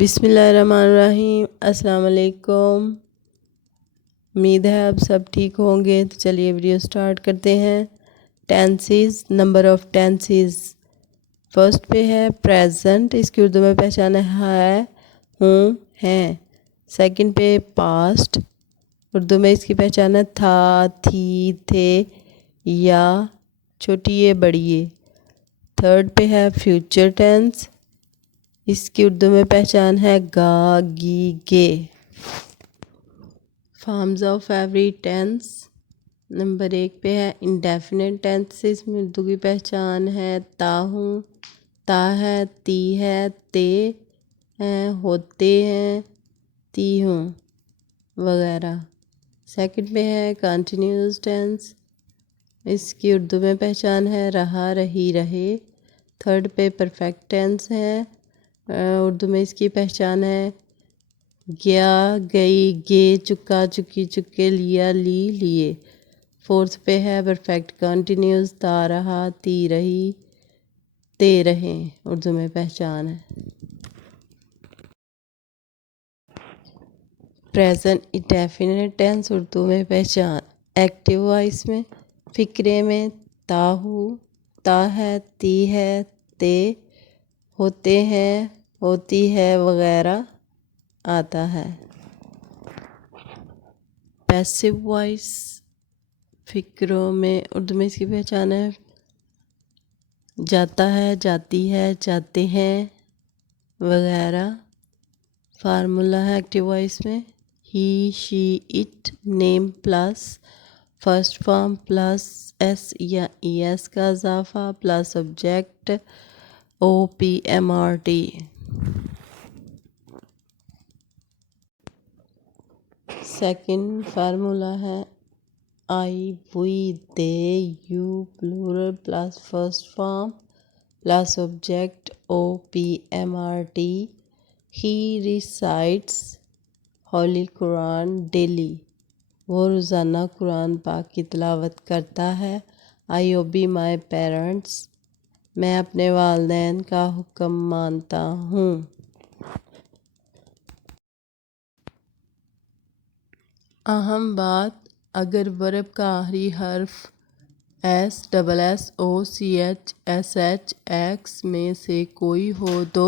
بسم اللہ الرحمن الرحیم۔ السلام علیکم، امید ہے آپ سب ٹھیک ہوں گے۔ تو چلیے ویڈیو سٹارٹ کرتے ہیں۔ Tenses, number of tenses. First پہ ہے پریزنٹ، اس کی اردو میں پہچان ہے ہوں، ہیں۔ سیکنڈ پہ پاسٹ، اردو میں اس کی پہچان ہے تھا، تھی، تھے یا چھوٹی ہے بڑی ہے۔ تھرڈ پہ ہے فیوچر ٹینس، اس کی اردو میں پہچان ہے گا، گی، گے۔ Forms of every tense, number 1 پہ ہے انڈیفینٹ ٹینس، اس میں اردو کی پہچان ہے تا ہوں، تا ہے، تی ہے، تے ہیں، ہوتے ہیں، تی ہوں وغیرہ۔ سیکنڈ پہ ہے کنٹینیوس ٹینس، اس کی اردو میں پہچان ہے رہا، رہی، رہے۔ تھرڈ پہ پرفیکٹ ٹینس ہے، اردو میں اس کی پہچان ہے گیا، گئی، گے، چکا، چکی، چکے، لیا، لی، لیے۔ فورتھ پہ ہے پرفیکٹ کنٹینیوس، تا رہا، تی رہی، تے رہے، اردو میں پہچان ہے۔ پریزنٹ انڈیفینٹ ٹینس، اردو میں پہچان ایکٹیو وائس میں، فقرے میں تا ہوں، تا ہے، تی ہے، تے ہوتے ہیں، ہوتی ہے وغیرہ آتا ہے۔ پیسیو وائس، فقروں میں اردو میں اس کی پہچان ہے جاتا ہے، جاتی ہے، جاتے ہیں وغیرہ۔ فارمولا ہے ایکٹیو وائس میں he, she, it, name plus first form plus S یا ای ایس کا اضافہ plus subject O P M R T. Second formula ہے I, we, they, you plural plus first form plus subject O P M R T. He recites holy Quran daily, وہ روزانہ قرآن پاک کی تلاوت کرتا ہے۔ آئی اوبی مائی پیرنٹس، میں اپنے والدین کا حکم مانتا ہوں۔ اہم بات، اگر ورب کا آخری حرف S, double S, O, C H, S H, X میں سے کوئی ہو تو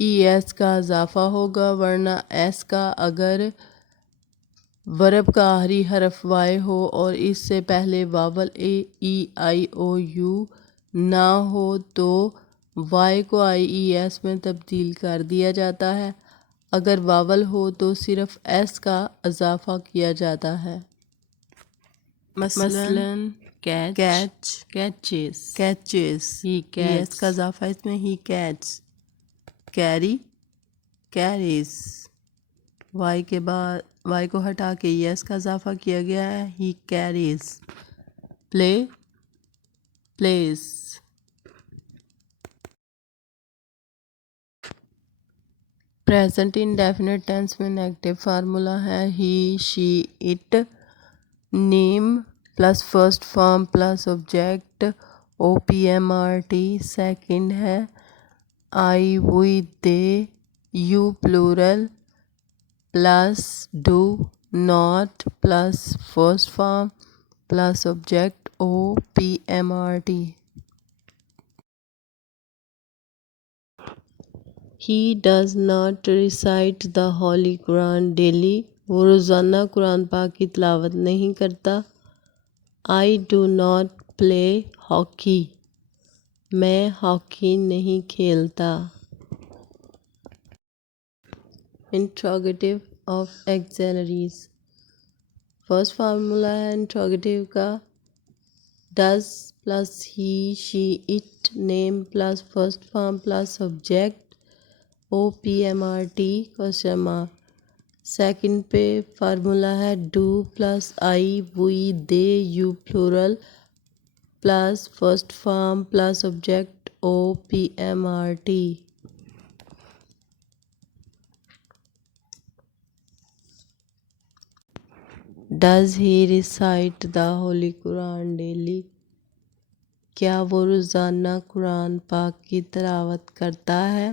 ای ایس کا اضافہ ہوگا، ورنہ ایس کا۔ اگر ورب کا آخری حرف وائی ہو اور اس سے پہلے واول اے، ای، آئی، او، یو نہ ہو تو وائی کو آئی ای ایس میں تبدیل کر دیا جاتا ہے۔ اگر واول ہو تو صرف ایس کا اضافہ کیا جاتا ہے۔ مثلاً کیچ، کیچز، کیچز، ہی کیچز کا اضافہ اس میں ہی کیچز۔ کیری، کیریز، وائی کے بعد وائی کو ہٹا کے ایس کا اضافہ کیا گیا ہے، he carries. Play, please. Present indefinite tense میں نیگیٹو فارمولا ہے he, she, it, name plus first form plus subject O P M R T. Second ہے I, we, they, you plural plus do not plus first form plus subject O P M R T. He does not recite the Holy Quran daily. وہ روزانہ قرآن پاک کی تلاوت نہیں کرتا۔ I do not play hockey. میں hockey نہیں کھیلتا۔ Interrogative of auxiliaries۔ First formula ہے انٹروگیٹیو کا does plus he, she, it, name plus first form plus subject O P M R T question mark. Second پہ فارمولا ہے do plus I, we, they, you plural plus first form plus subject O P M R T. Does he recite the holy Quran daily, کیا وہ روزانہ قرآن پاک کی تلاوت کرتا ہے؟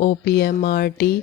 OPMRT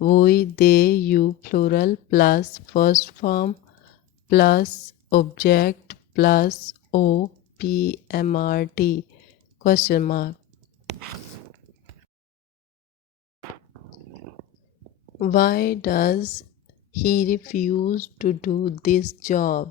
we, they, you plural plus first form plus object plus OPMRT question mark. Why does he refuse to do this job?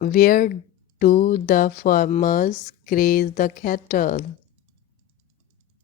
Where do the farmers graze the cattle?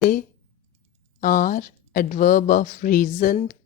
They are adverb of reason,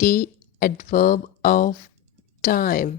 T adverb of time,